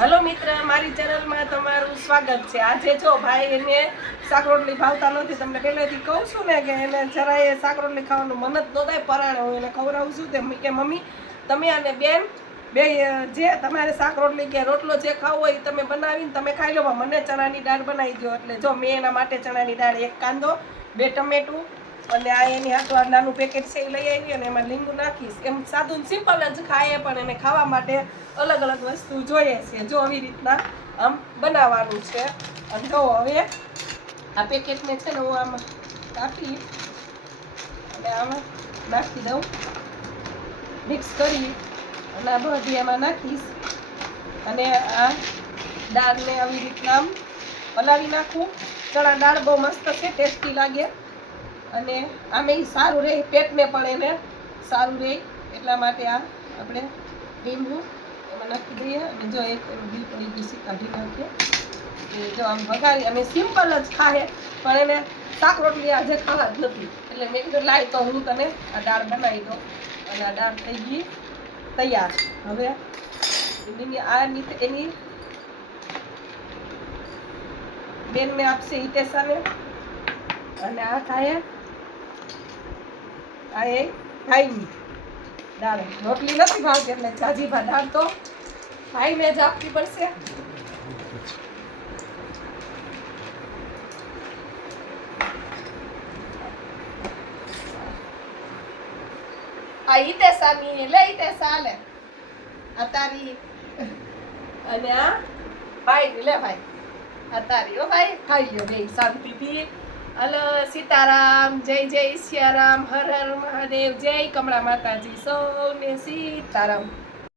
Hello मित्र, मारी channel में तमारू स्वागत है। आज जो भाई ने शाक रोटली भावता नहीं, तमने पहलेथी कहूं छूं ने कि एने जराए शाक रोटली खावानुं मन ज न थाय, पराणे हुं एने खवरावुं छुं ते के मम्मी तमे अने बेन बे जे तमारे शाक रोटली के रोटलो जे खावो होय तमे बनावीने तमे खाई लो, मने चणानी दाळ बनावी दो। એટલે જો મેં એના માટે ચણાની દાળ, એક કાંદો, બે ટમેટું અને આ એની હાથો આ નાનું પેકેટ છે એ લઈ આવી અને એમાં લીંબુ નાખીશ। એમ સાદું સિમ્પલ જ ખાય, પણ એને ખાવા માટે अलग अलग वस्तु જોઈએ છે। જો આવી રીતના આમ બનાવવાનું છે। અને જો હવે આ પેકેટને છે ને હું આમ કાપી અને આમ નાખી દઉં, મિક્સ કરી અને આ બધી એમાં નાખીશ અને આ દાળને આવી રીતના આમ હલાવી નાખું। ચણા દાળ બહુ મસ્ત છે, ટેસ્ટી લાગે અને આમે સારું રહે, પેટને પણ એને સારું રહે એટલા માટે આ આપણે લીંબુ એમાં નાખી દઈએ અને જો એક ઘી પડી ગઈ છે કાઢી નાખીએ। જો આમ વઘારી અને સિમ્પલ જ ખાય, પણ એને શાક રોટલી આજે ખાવા જ નથી એટલે મેં કીધું લાય તો હું તને આ દાળ બનાવી દઉં। અને આ દાળ થઈ ગઈ તૈયાર। હવે આ એની બેનને આપશે હિતેશાને અને આ ખાય આ એ ભાઈની દાળ। રોટલી નથી ભાવતી એટલે જાજી દાળ તો ભાઈને જ આપવી પડશે। આ હિતેશાની લે, હિતેશા લે આ તારી અને આ ભાઈની લે, ભાઈ આ તારી હો ભાઈ, ખાઈ લ્યો બે શાંતિથી। હલો સીતારામ, જય જય સિયારામ, હર હર મહાદેવ, જય કમળા માતાજી, સૌને સીતારામ।